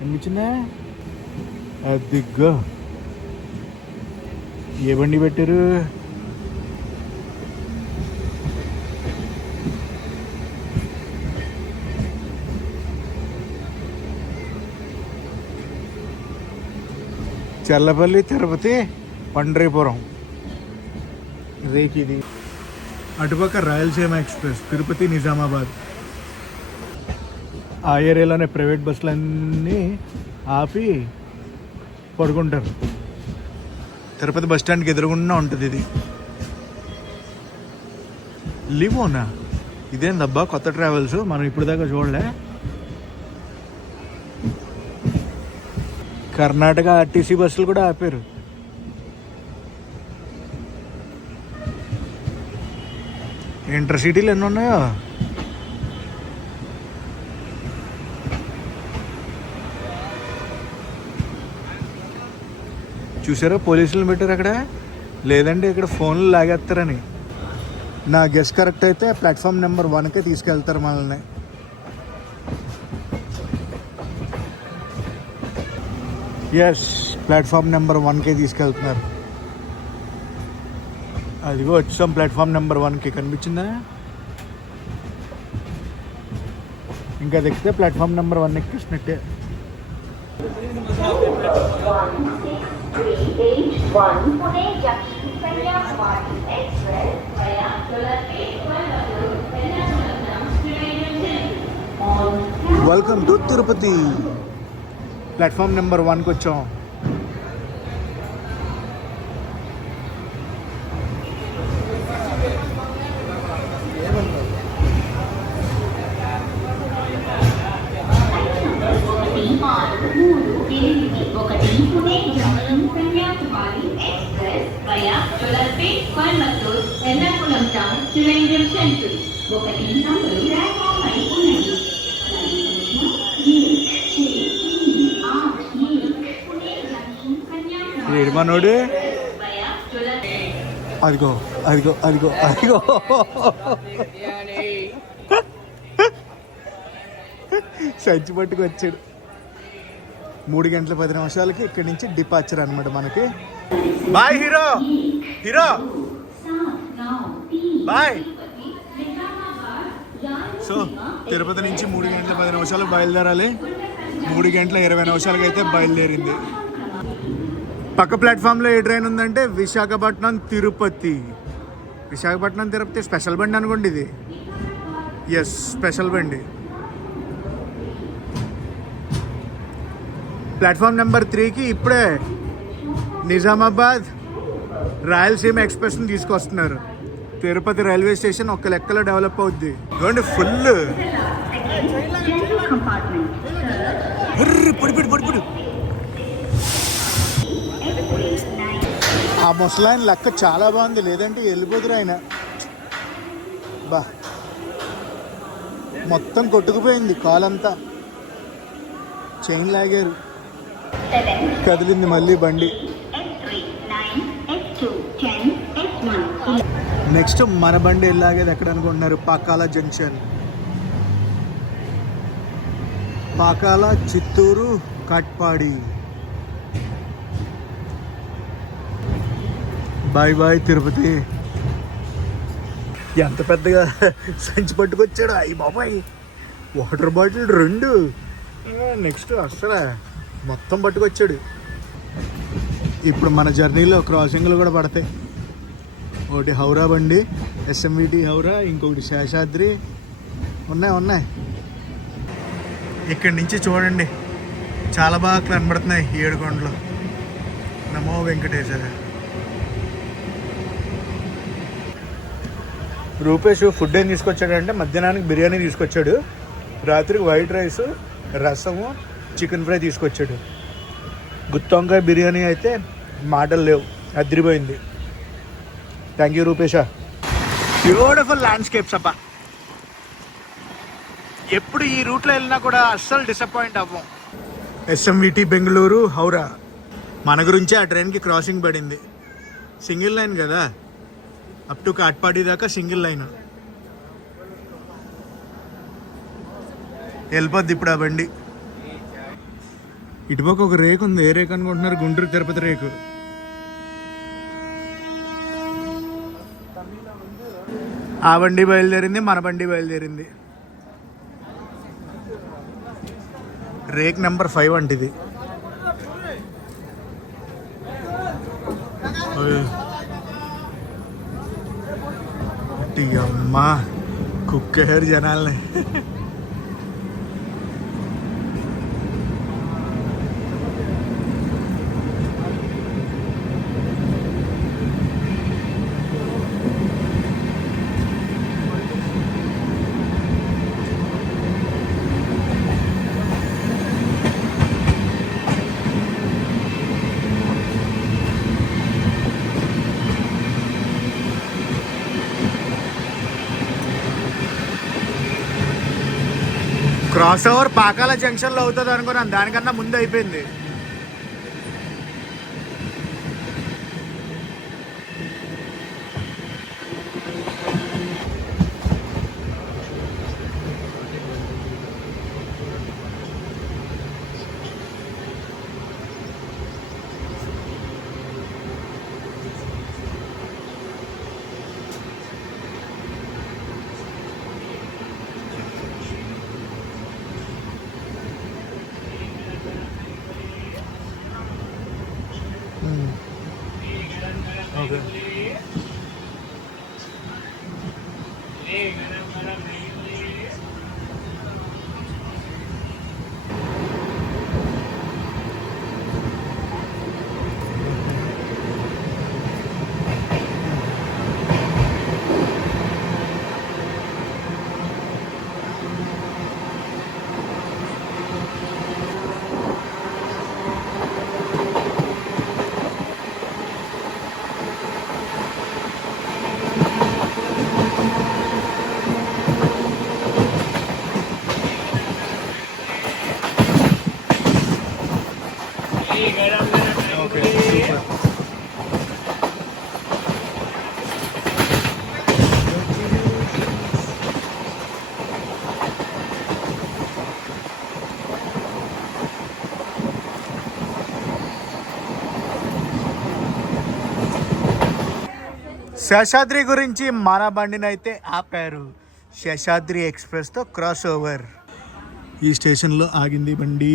అనిపించిందా? అదిగో ఏ బండి పెట్టారు? చల్లపల్లి, తిరుపతి, పండరీపురం రేకిది. అటుపక్క రాయలసీమ ఎక్స్ప్రెస్ తిరుపతి నిజామాబాద్. ఆ ఏరియాలోనే ప్రైవేట్ బస్సులన్నీ ఆపి పడుకుంటారు. తిరుపతి బస్ స్టాండ్కి ఎదురుగుండా ఉంటుంది ఇది. లివోనా ఇదేందబ్బా కొత్త ట్రావెల్స్, మనం ఇప్పుడు దాకా చూడలే. కర్ణాటక ఆర్టీసీ బస్సులు కూడా ఆపారు. ఇంటర్ సిటీలు ఎన్ని ఉన్నాయో. చూసారా పోలీసులు పెట్టారు అక్కడ. లేదంటే ఇక్కడ ఫోన్లు లాగేస్తారని. నా గెస్ కరెక్ట్ అయితే ప్లాట్ఫామ్ నెంబర్ 1కే తీసుకెళ్తారు మనల్ని. ఎస్, ప్లాట్ఫామ్ నెంబర్ 1కే తీసుకెళ్తున్నారు. అదిగో వచ్చాం ప్లాట్ఫామ్ నెంబర్ 1కి. కనిపించిందా? ఇంకా దక్కితే ప్లాట్ఫామ్ నెంబర్ 1 ఎక్కిస్తున్నట్టే. Welcome to Tirupati. Platform number 1కి వచ్చాం. మనోడు అదిగో అదిగో అదిగో అదిగో సంచి పట్టుకు వచ్చాడు. 3 గంటల 10 నిమిషాలకి ఇక్కడి నుంచి డిపార్చర్ అనమాట మనకి. Boy hero, hero boy. So Tirupati నుంచి 3 గంటల 10 నిమిషాలు బయలుదేరాలి. 3:20 అయితే బయలుదేరింది. పక్క ప్లాట్ఫామ్లో ఏ ట్రైన్ ఉందంటే విశాఖపట్నం తిరుపతి. విశాఖపట్నం తిరుపతి స్పెషల్ బండి అనుకోండి ఇది. ఎస్, స్పెషల్ బండి. ప్లాట్ఫామ్ నెంబర్ 3కి ఇప్పుడే నిజామాబాద్ రాయలసీమ ఎక్స్ప్రెస్ని తీసుకొస్తున్నారు. తిరుపతి రైల్వే స్టేషన్ ఒక లెక్కలో డెవలప్ అవుద్ది. ఇవ్వండి ఫుల్ పొడి. ఆ ముసలాయన లెక్క చాలా బాగుంది, లేదంటే వెళ్ళిపోతురు ఆయన. బా, మొత్తం కొట్టుకుపోయింది కాలంతా, చైన్ లాగారు. కదిలింది మళ్ళీ బండి. నెక్స్ట్ మన బండి వెళ్ళాగేది ఎక్కడ అనుకుంటున్నారు? Pakala junction. Pakala, Chittoor, Katpadi. Bye bye Tirupati. ఎంత పెద్దగా సంచి పట్టుకొచ్చాడు అయ్యి బాబాయ్. Water bottle 2. నెక్స్ట్ అసలు మొత్తం పట్టుకొచ్చాడు. ఇప్పుడు మన జర్నీలో క్రాసింగ్లు కూడా పడతాయి. ఒకటి హౌరా బండి, ఎస్ఎంవిటి హౌరా, ఇంకొకటి శేషాద్రి. ఉన్నాయి. ఇక్కడి నుంచి చూడండి చాలా బాగా కనబడుతున్నాయి ఏడుకొండలు. నమో వెంకటేశ్వర. రూపేష్ ఫుడ్ ఏం తీసుకొచ్చాడంటే మధ్యాహ్నానికి బిర్యానీ తీసుకొచ్చాడు, రాత్రికి వైట్ రైస్, రసము, చికెన్ ఫ్రై తీసుకొచ్చాడు. గుత్తొంకాయ బిర్యానీ అయితే మాటలు లేవు, అదిరిపోయింది. థ్యాంక్ యూ రూపేషా. బ్యూటిఫుల్ ల్యాండ్స్కేప్స్ అబ్బా. ఎప్పుడు ఈ రూట్లో వెళ్ళినా కూడా అస్సలు డిసప్పాయింట్ అవ్వం. ఎస్ఎంవిటి బెంగళూరు హౌరా. మన గురించే ఆ ట్రైన్కి క్రాసింగ్ పడింది. సింగిల్ లైన్ కదా, అప్ టు కాట్పాడి దాకా సింగిల్ లైన్. వెళ్ళిపోద్ది ఇప్పుడు ఆ బండి. ఇటుపక్క ఒక రేకు ఉంది. ఏ రేకు అనుకుంటున్నారు? గుంటూరు తిరుపతి రేకు. ఆ బండి బయలుదేరింది, మన బండి బయలుదేరింది. Rake number 5 అంటిది. అమ్మా కుక్కేరు జనాల్ని. క్రాస్ ఓవర్ పాకాల జంక్షన్లో అవుతుంది అనుకున్నాను, దానికన్నా ముందు అయిపోయింది. ఓకే. Okay, super. శేషాద్రి గురించి మన బండిని అయితే ఆపారు. శేషాద్రి ఎక్స్ప్రెస్తో క్రాస్ ఓవర్. ఈ స్టేషన్లో ఆగింది బండి.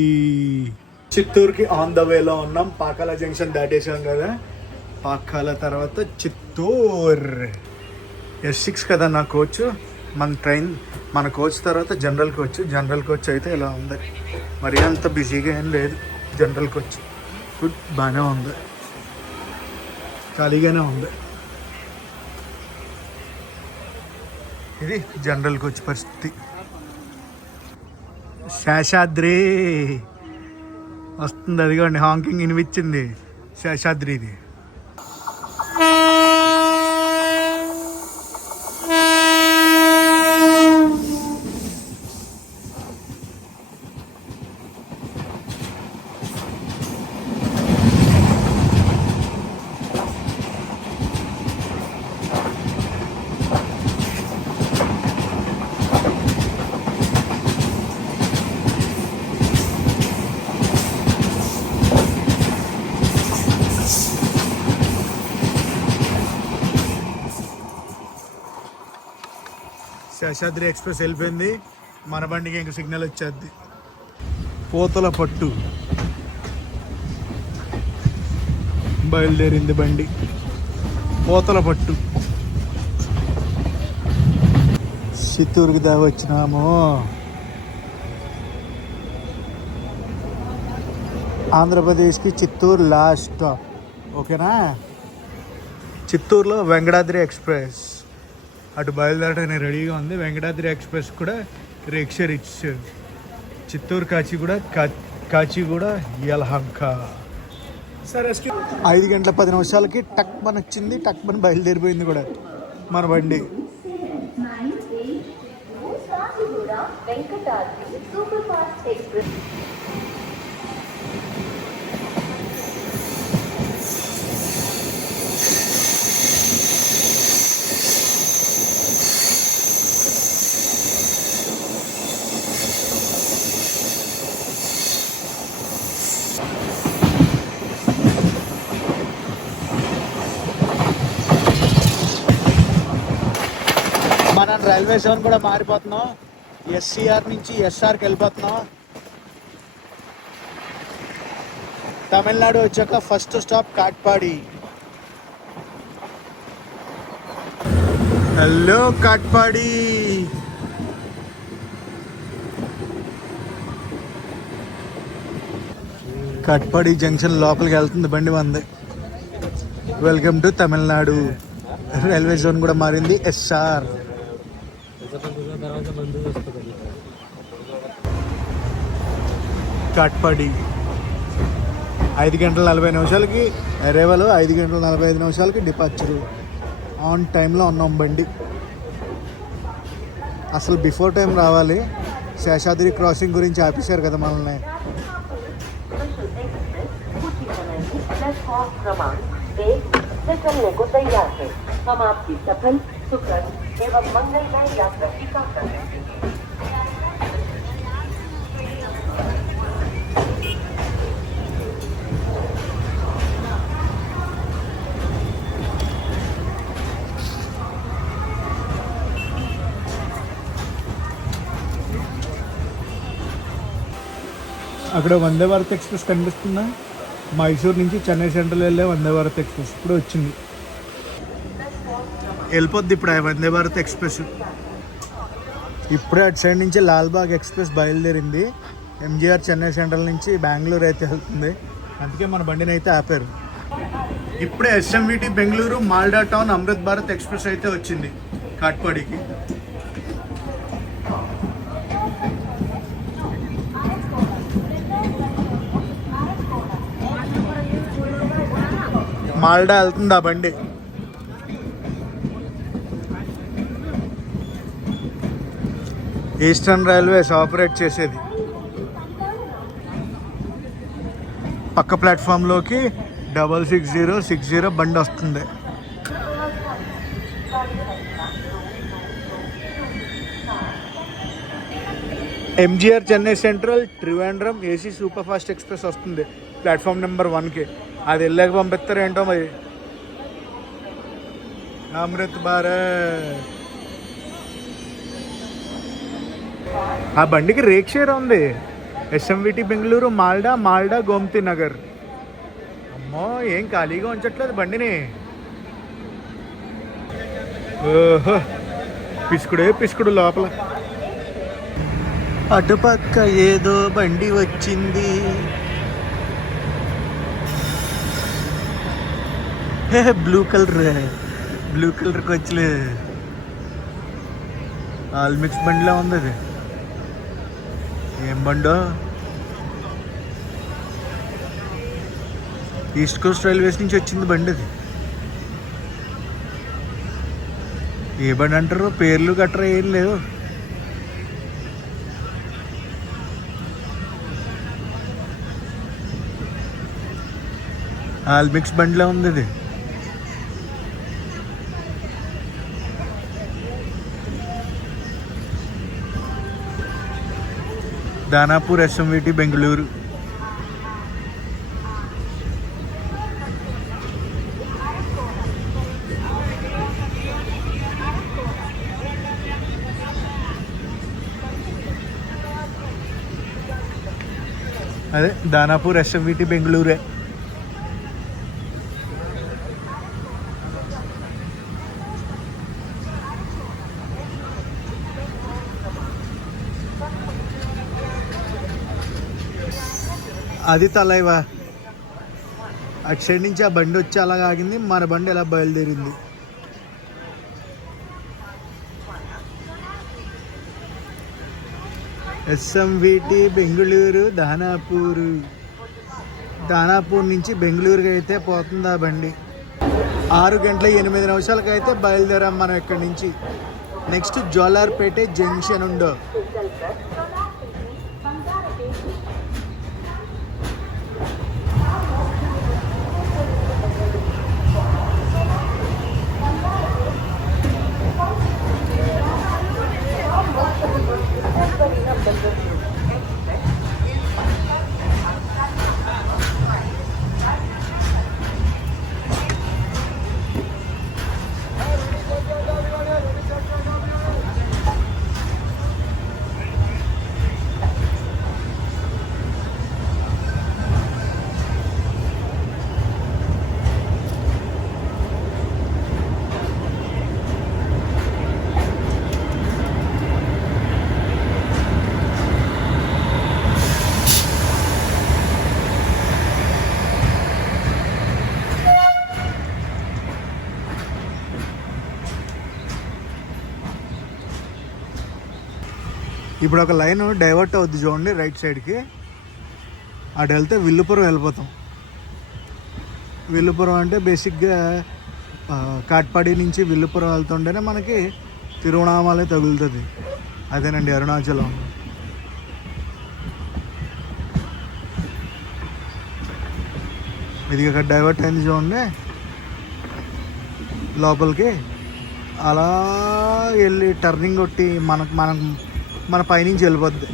చిత్తూరుకి ఆన్ ద వేలో ఉన్నాం. పాకాల జంక్షన్ దాటేసాం కదా. పాకాల తర్వాత చిత్తూరు. S6 కదా నా కోచ్. మన కోచ్ తర్వాత జనరల్ కోచ్ అయితే ఇలా ఉంది. మరీ అంత బిజీగా ఏం లేదు. జనరల్ కోచ్ గుడ్, బాగానే ఉంది, ఖాళీగానే ఉంది. ఇది జనరల్ కోచ్ పరిస్థితి. శేషాద్రి వస్తుంది, అదిగోండి హాంకింగ్ వినిపించింది శేషాద్రిది. శేషాద్రి ఎక్స్ప్రెస్ వెళ్ళిపోయింది. మన బండికి ఇంక సిగ్నల్ వచ్చేద్ది. పోతల పట్టు బయలుదేరింది బండి. పోతల పట్టు చిత్తూరుకి దాకా వచ్చినాము. ఆంధ్రప్రదేశ్కి చిత్తూరు లాస్ట్ స్టాప్. ఓకేనా. చిత్తూరులో వెంకటాద్రి ఎక్స్ప్రెస్ అటు బయలుదేరడానికి రెడీగా ఉంది. వెంకటాద్రి ఎక్స్ప్రెస్ కూడా రిక్షా చిత్తూరు కాచిగూడ యలహంక. సరే 5 గంటల 10 నిమిషాలకి టక్ మన వచ్చింది. టక్ మన బయలుదేరిపోయింది కూడా మన బండి. మనం రైల్వే జోన్ కూడా మారిపోతున్నాం. SCR నుంచి SRకి వెళ్ళిపోతున్నాం. తమిళనాడు వచ్చాక first stop Katpadi. Hello Katpadi. Katpadi junction లోపలికి వెళ్తుంది బండి మంది. Welcome to Tamil Nadu. Railway zone కూడా మారింది. SR. కాట్పాడి 5 గంటల 40 నిమిషాలకి అరైవల్, 5 గంటల 45 నిమిషాలకి డిపార్చరు. ఆన్ టైంలో ఉన్నాం బండి. అసలు బిఫోర్ టైం రావాలి. శేషాద్రి క్రాసింగ్ గురించి ఆపేశారు కదా మనల్ని. అక్కడ వందే భారత్ ఎక్స్ప్రెస్ కనిపిస్తుందా? మైసూర్ నుంచి చెన్నై సెంట్రల్ వెళ్ళే వందే భారత్ ఎక్స్ప్రెస్ ఇప్పుడు వచ్చింది. వెళ్ళిపోద్ది ఇప్పుడు ఆ వందే భారత్ ఎక్స్ప్రెస్. ఇప్పుడే అటు సైడ్ నుంచి లాల్బాగ్ ఎక్స్ప్రెస్ బయలుదేరింది. MGR చెన్నై సెంట్రల్ నుంచి బెంగళూరు అయితే వెళ్తుంది. అందుకే మన బండిని అయితే ఆపారు. ఇప్పుడే SMVT Bengaluru Malda town Amrit Bharat express అయితే వచ్చింది కాట్పాడికి. మాల్డా వెళ్తుంది ఆ బండి. ఈస్టర్న్ రైల్వేస్ ఆపరేట్ చేసేది. పక్క ప్లాట్ఫామ్లోకి 66060 బండి వస్తుంది. MGR Chennai central Trivandrum AC super fast express వస్తుంది ప్లాట్ఫామ్ నెంబర్ 1కి. అది వెళ్ళాక పంపిస్తారు ఏంటో మరి. అమృత్ భారత్ ఆ బండికి రేక్ షేర్ ఉంది. ఎస్ఎంవిటి బెంగళూరు, మాల్డా, మాల్డా గోమతి నగర్. అమ్మో, ఏం ఖాళీగా ఉంచట్లేదు బండిని. ఓహో, పిసుకుడే పిసుకుడు లోపల. అటుపక్క ఏదో బండి వచ్చింది. బ్లూ కలర్కి వచ్చలే. ఆల్ మిక్స్ బండిలా ఉంది అది. ఏం బండో? ఈస్ట్ కోస్ట్ రైల్వేస్ నుంచి వచ్చింది బండి అది. ఏ బండి అంటారు? పేర్లు గట్రా ఏం లేవు. ఆల్ మిక్స్ బండిలా ఉంది అది. దానాపూర్ ఎస్ఎంవిటి బెంగళూరు. అదే దానాపూర్ ఎస్ఎంవిటి బెంగళూరే. అది తలైవా. అటు సైడ్ నుంచి ఆ బండి వచ్చి అలాగ ఆగింది, మన బండి ఎలా బయలుదేరింది. ఎస్ఎంవిటి బెంగళూరు దానాపూర్ నుంచి బెంగళూరుకి అయితే పోతుంది ఆ బండి. 6:08 అయితే బయలుదేరాం మనం ఇక్కడి నుంచి. నెక్స్ట్ జోలార్పేట జంక్షన్ ఉండో. ఇప్పుడు ఒక లైన్ డైవర్ట్ అవుద్ది చూడండి రైట్ సైడ్కి. అటు వెళ్తే విల్లుపురం వెళ్ళిపోతాం. విల్లుపురం అంటే బేసిక్గా కాట్పాడి నుంచి విల్లుపురం వెళ్తుంటేనే మనకి తిరువణామలై తగులుతుంది. అదేనండి అరుణాచలం. ఇది ఇక్కడ డైవర్ట్ అయింది చూడండి లోపలికి. అలా వెళ్ళి టర్నింగ్ కొట్టి మన పైనుంచి వెళ్ళిపోద్ది.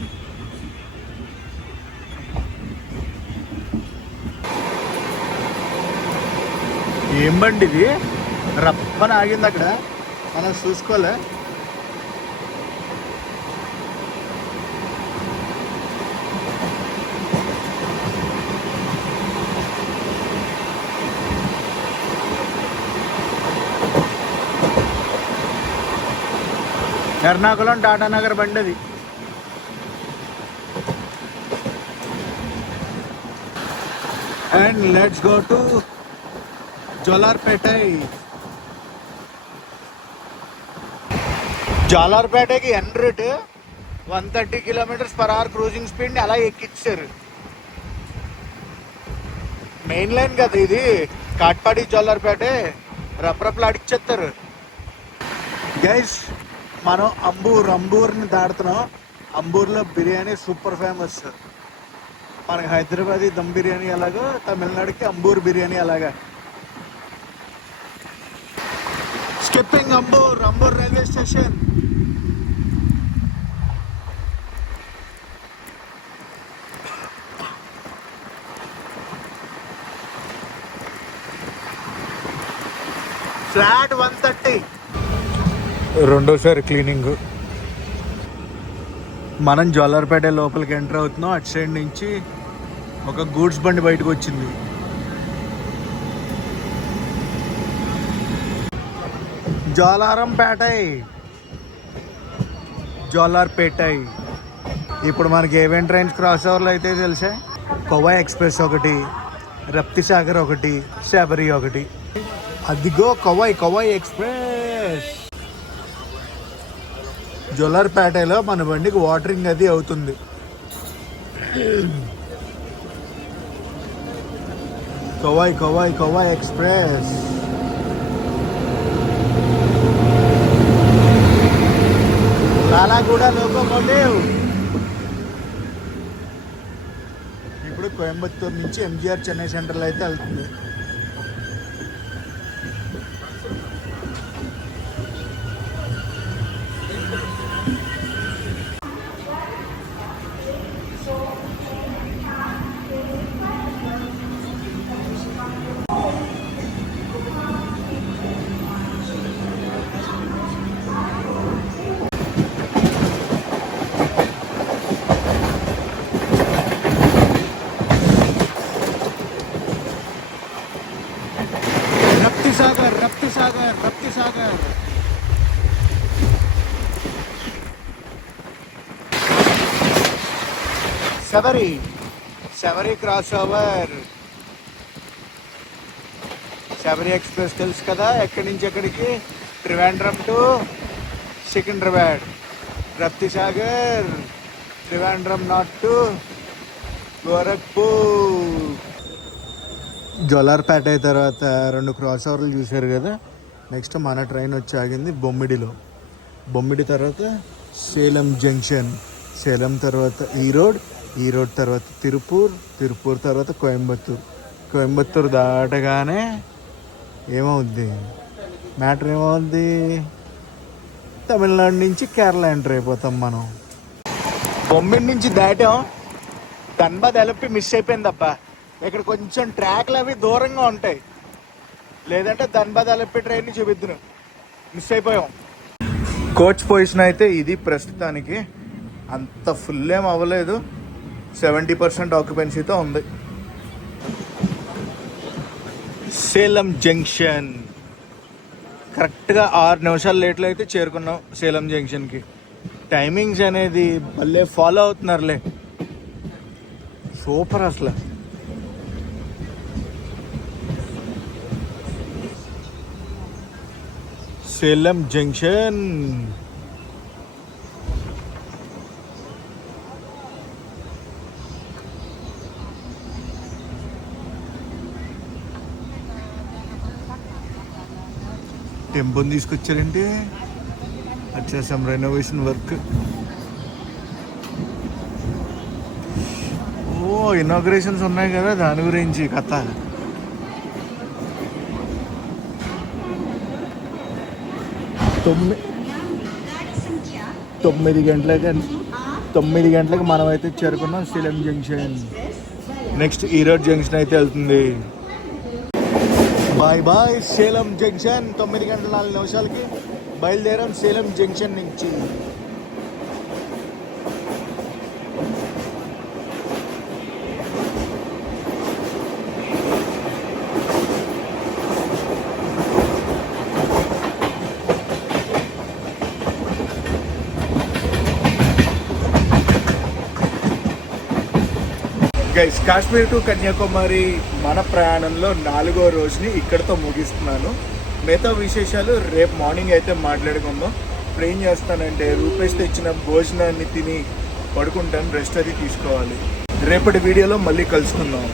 ఏం బండి ఇది? రప్పని ఆగింది అక్కడ, మనం చూసుకోలే. ఎర్నాకుళం టాటానగర్ బండి అది. And let's go to Jolarpettai. జోలార్పేటకి ఎన్ రూట్ 130 km/h క్రూజింగ్ స్పీడ్ని అలా ఎక్కిచ్చారు. మెయిన్ లైన్ కదా ఇది, కాట్పాడి జోలార్పేట రప్రప్లాడిచ్చేస్తారు. గైస్, మనం అంబూర్ని దాడుతున్నాం. అంబూర్లో బిర్యానీ సూపర్ ఫేమస్. మనకి హైదరాబాదీ దమ్ బిర్యానీ అలాగో, తమిళనాడుకి అంబూర్ బిర్యానీ అలాగా. Skipping Ambur railway station. Flat 130. రెండోసారి క్లీనింగ్. మనం జోలార్పేట లోపలికి ఎంటర్ అవుతున్నాం. అటు సైడ్ నుంచి ఒక గూడ్స్ బండి బయటకు వచ్చింది. జోలార్పేటై. ఇప్పుడు మనకి ఏమేం ట్రైన్స్ క్రాస్ ఓవర్లు అయితే తెలిసే. కోవై ఎక్స్ప్రెస్ ఒకటి, రప్తిసాగర్ ఒకటి, శబరి ఒకటి. అదిగో కోవై ఎక్స్ప్రెస్. జోలార్పేటలో మన బండికి వాటరింగ్ అది అవుతుంది. కోవై ఎక్స్ప్రెస్. లాలాగూడ లోకోమోటివ్. ఇప్పుడు కోయంబత్తూరు నుంచి ఎంజీఆర్ చెన్నై సెంట్రల్ అయితే వెళ్తుంది. Raptisagar. Sabari cross over. Sabari express తెలుసు కదా, ఎక్కడి నుంచి ఎక్కడికి? Trivandrum to Secunderabad. Raptisagar Trivandrum north to Gorakhpur. Jolarpet అయిన తర్వాత 2 క్రాస్ ఓవర్లు చూశారు కదా. నెక్స్ట్ మన ట్రైన్ వచ్చి ఆగింది బొమ్మిడి తర్వాత సేలం జంక్షన్, సేలం తర్వాత ఈరోడ్ తర్వాత తిరుపూర్ తర్వాత కోయంబత్తూరు దాటగానే ఏమవుద్ది మ్యాటర్? ఏమవుద్ది? తమిళనాడు నుంచి కేరళ ఎంటర్ అయిపోతాం మనం. బొమ్మిడి నుంచి దాటాం, ధన్బాద్ ఎలపి మిస్ అయిపోయింది అబ్బా. ఇక్కడ కొంచెం ట్రాక్లు అవి దూరంగా ఉంటాయి, లేదంటే ధన్బాద్ ఎలపి ట్రైన్ చూపిద్దును. మిస్ అయిపోయాం. కోచ్ పొజిషన్ అయితే ఇది ప్రస్తుతానికి. అంత ఫుల్ ఏం అవ్వలేదు, 70% ఆక్యుపెన్సీతో ఉంది. సేలం జంక్షన్ కరెక్ట్గా 6 నిమిషాలు లేట్లో అయితే చేరుకున్నాం సేలం జంక్షన్కి. టైమింగ్స్ అనేది భలే ఫాలో అవుతున్నారులే, సూపర్ అసలు. సేలం జంక్షన్. టెంపోని తీసుకొచ్చారంటే వచ్చేసాం. Renovation work. ఇనాగ్రేషన్స్ ఉన్నాయి కదా, దాని గురించి కథ. తొమ్మిది గంటలకి మనం అయితే చేరుకున్నాం Salem junction. Next Erode junction అయితే వెళ్తుంది. Bye Salem junction. 9:04 బయలుదేరాం సేలం జంక్షన్ నుంచి. గైస్, కాశ్మీర్ టు కన్యాకుమారి మన ప్రయాణంలో 4వ రోజుని ఇక్కడతో ముగిస్తున్నాను. మిగతా విశేషాలు రేపు మార్నింగ్ అయితే మాట్లాడుకుందాం. ఇప్పుడు ఏం చేస్తానంటే రూపేష్ తెచ్చిన భోజనాన్ని తిని పడుకుంటాను, రెస్ట్ అది తీసుకోవాలి. రేపటి వీడియోలో మళ్ళీ కలుసుకుందాం.